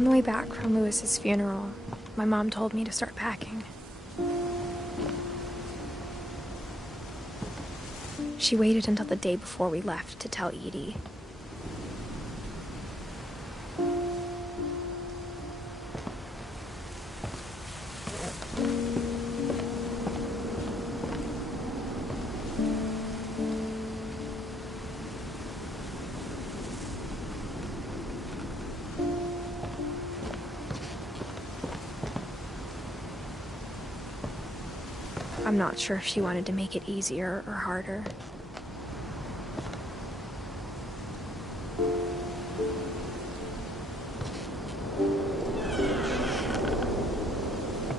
On the way back from Lewis's funeral, my mom told me to start packing. She waited until the day before we left to tell Edie. I'm not sure if she wanted to make it easier or harder.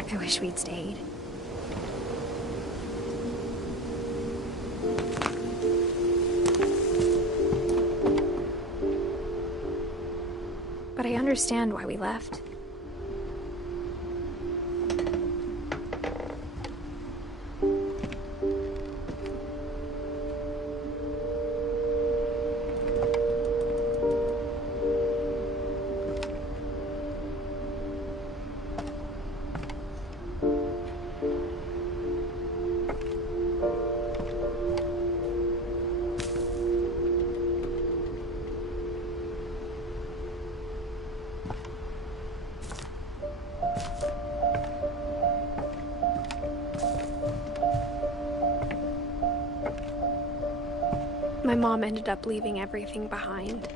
I wish we'd stayed. But I understand why we left. My mom ended up leaving everything behind.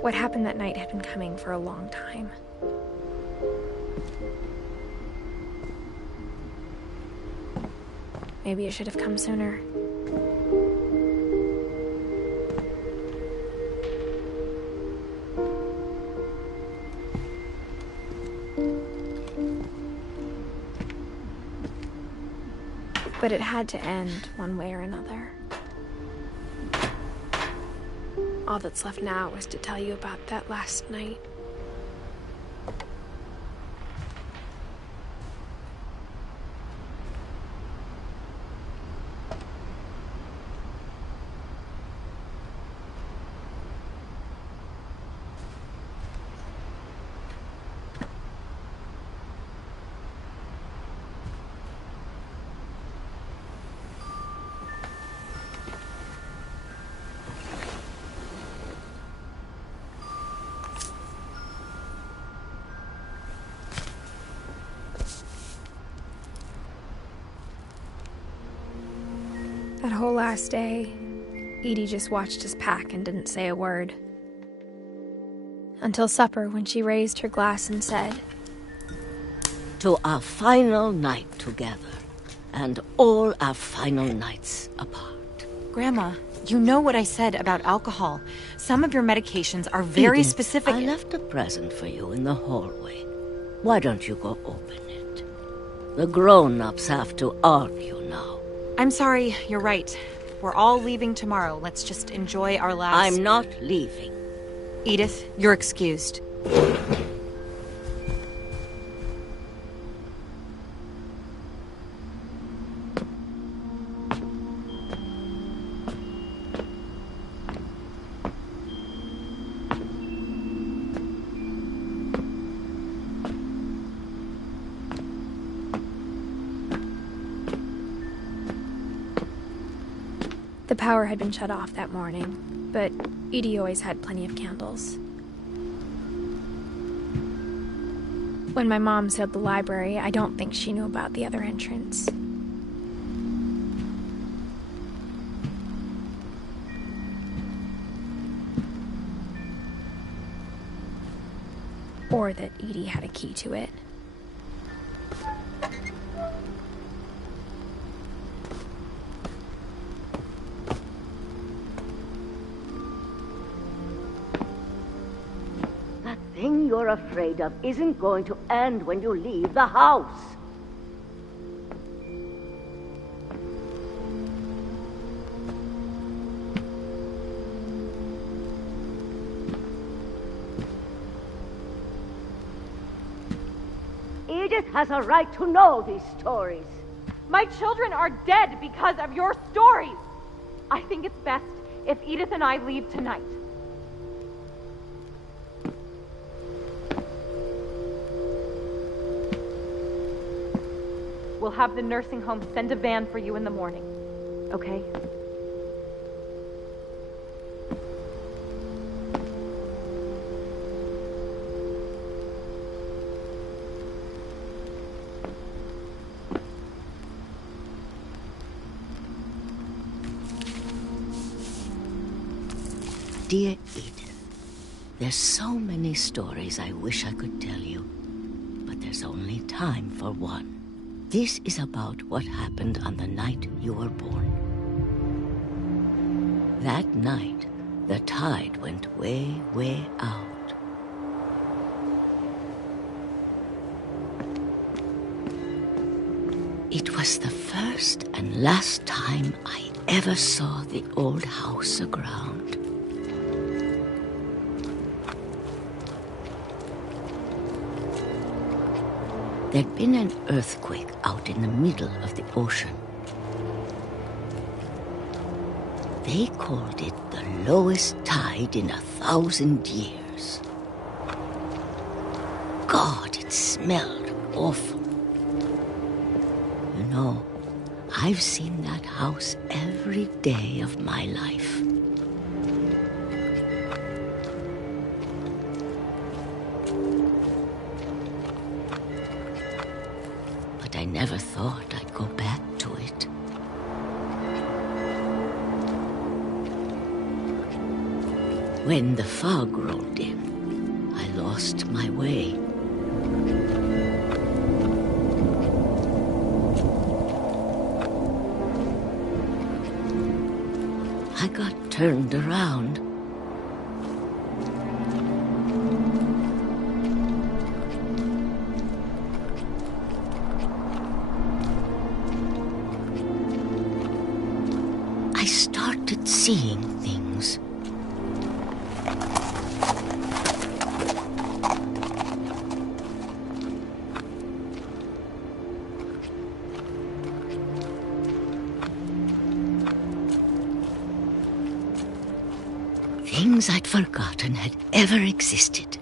What happened that night had been coming for a long time. Maybe it should have come sooner. But it had to end one way or another. All that's left now is to tell you about that last night. That whole last day, Edie just watched us pack and didn't say a word. Until supper, when she raised her glass and said, "To our final night together, and all our final nights apart." Grandma, you know what I said about alcohol. Some of your medications are very Edith, specific. I left a present for you in the hallway. Why don't you go open it? The grown-ups have to argue now. I'm sorry, you're right. We're all leaving tomorrow. Let's just enjoy our last... I'm not leaving. Edith, you're excused. The power had been shut off that morning, but Edie always had plenty of candles. When my mom sealed the library, I don't think she knew about the other entrance. Or that Edie had a key to it. The thing you're afraid of isn't going to end when you leave the house. Edith has a right to know these stories. My children are dead because of your stories. I think it's best if Edith and I leave tonight. We'll have the nursing home send a van for you in the morning, okay? Dear Edith, there's so many stories I wish I could tell you, but there's only time for one. This is about what happened on the night you were born. That night, the tide went way, way out. It was the first and last time I ever saw the old house aground. There'd been an earthquake out in the middle of the ocean. They called it the lowest tide in 1,000 years. God, it smelled awful. You know, I've seen that house every day of my life. I never thought I'd go back to it. When the fog rolled in, I lost my way. I got turned around. Seeing things. Things I'd forgotten had ever existed.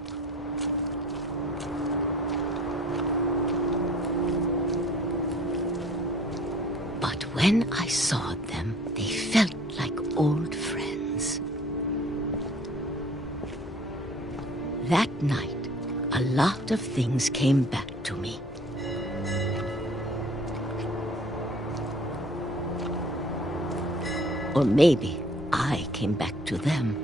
But when I saw them, they felt like old friends. That night, a lot of things came back to me. Or maybe I came back to them.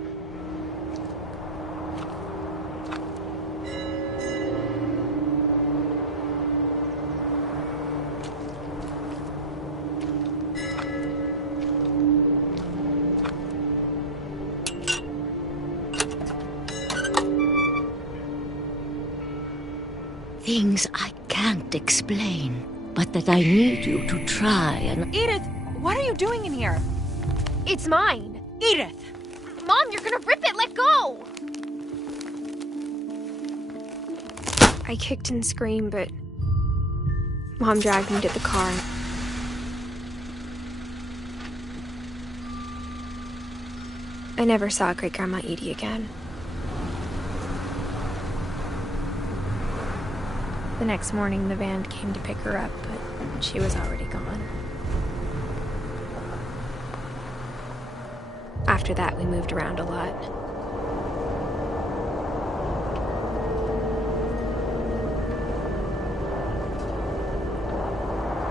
Things I can't explain, but that I need you to try and... Edith, what are you doing in here? It's mine. Edith! Mom, you're gonna rip it! Let go! I kicked and screamed, but Mom dragged me to the car. I never saw Great-Grandma Edie again. The next morning, the van came to pick her up, but she was already gone. After that, we moved around a lot.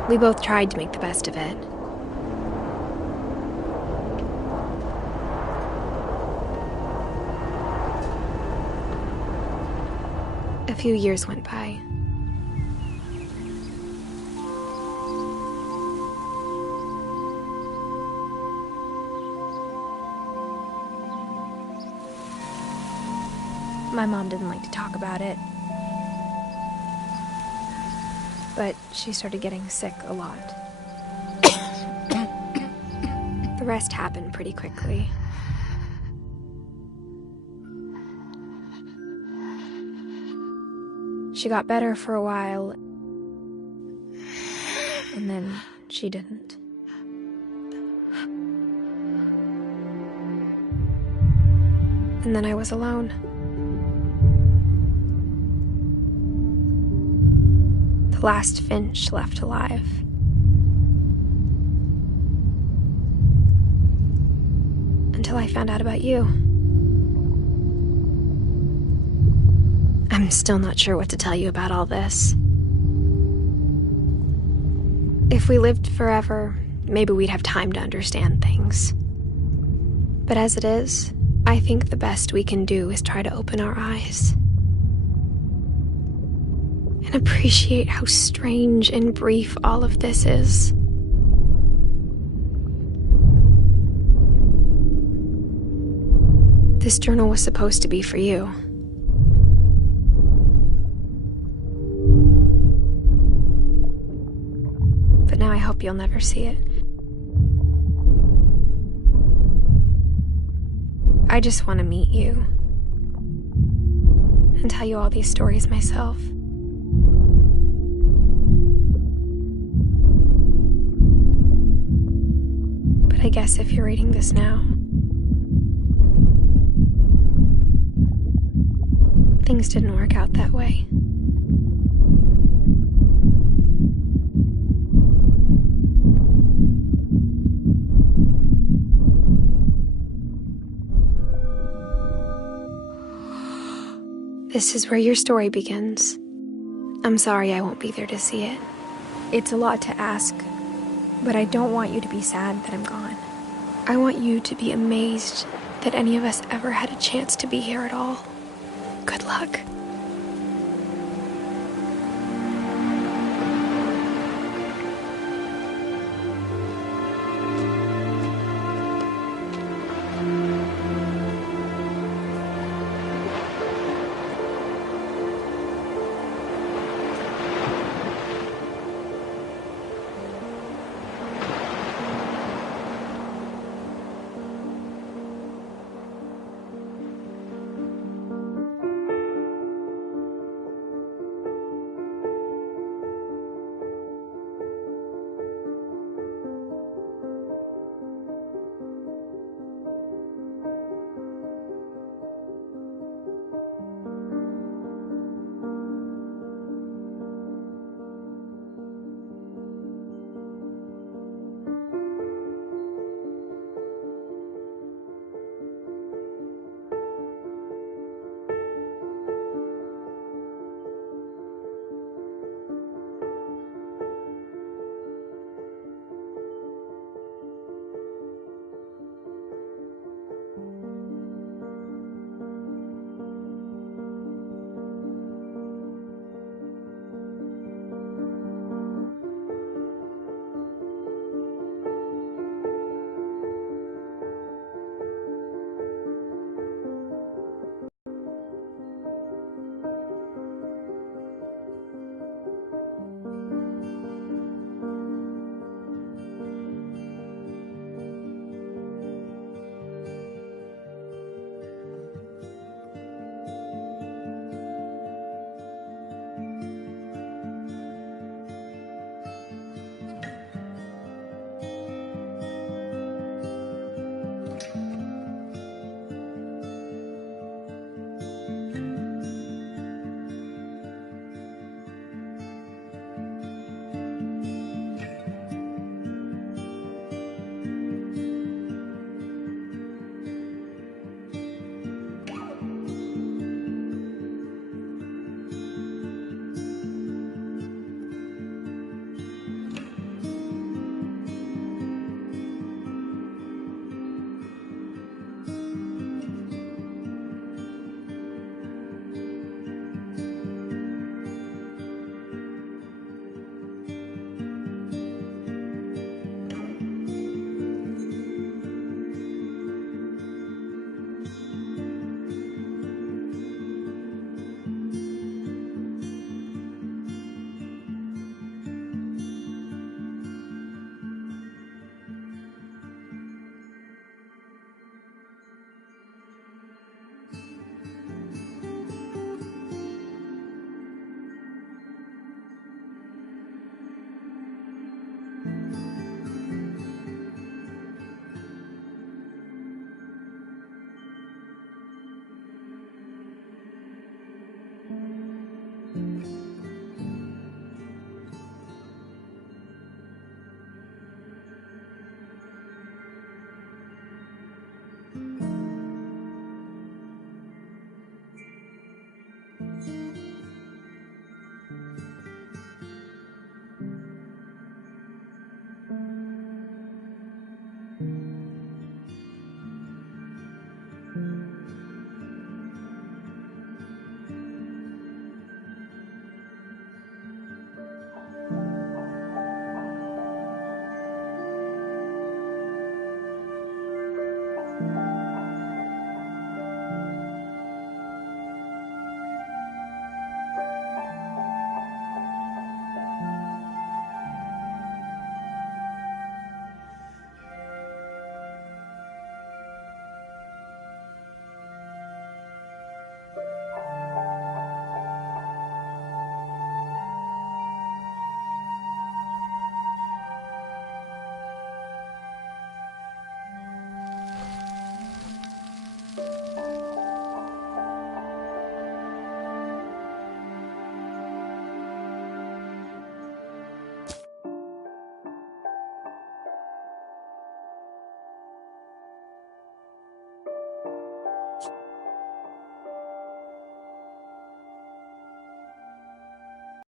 We both tried to make the best of it. A few years went by. My mom didn't like to talk about it, but she started getting sick a lot. The rest happened pretty quickly. She got better for a while, And then she didn't. And then I was alone. The last Finch left alive. Until I found out about you. I'm still not sure what to tell you about all this. If we lived forever, maybe we'd have time to understand things. But as it is, I think the best we can do is try to open our eyes. And appreciate how strange and brief all of this is. This journal was supposed to be for you. But now I hope you'll never see it. I just want to meet you and tell you all these stories myself. But I guess if you're reading this now, things didn't work out that way. This is where your story begins. I'm sorry I won't be there to see it. It's a lot to ask, but I don't want you to be sad that I'm gone. I want you to be amazed that any of us ever had a chance to be here at all. Good luck.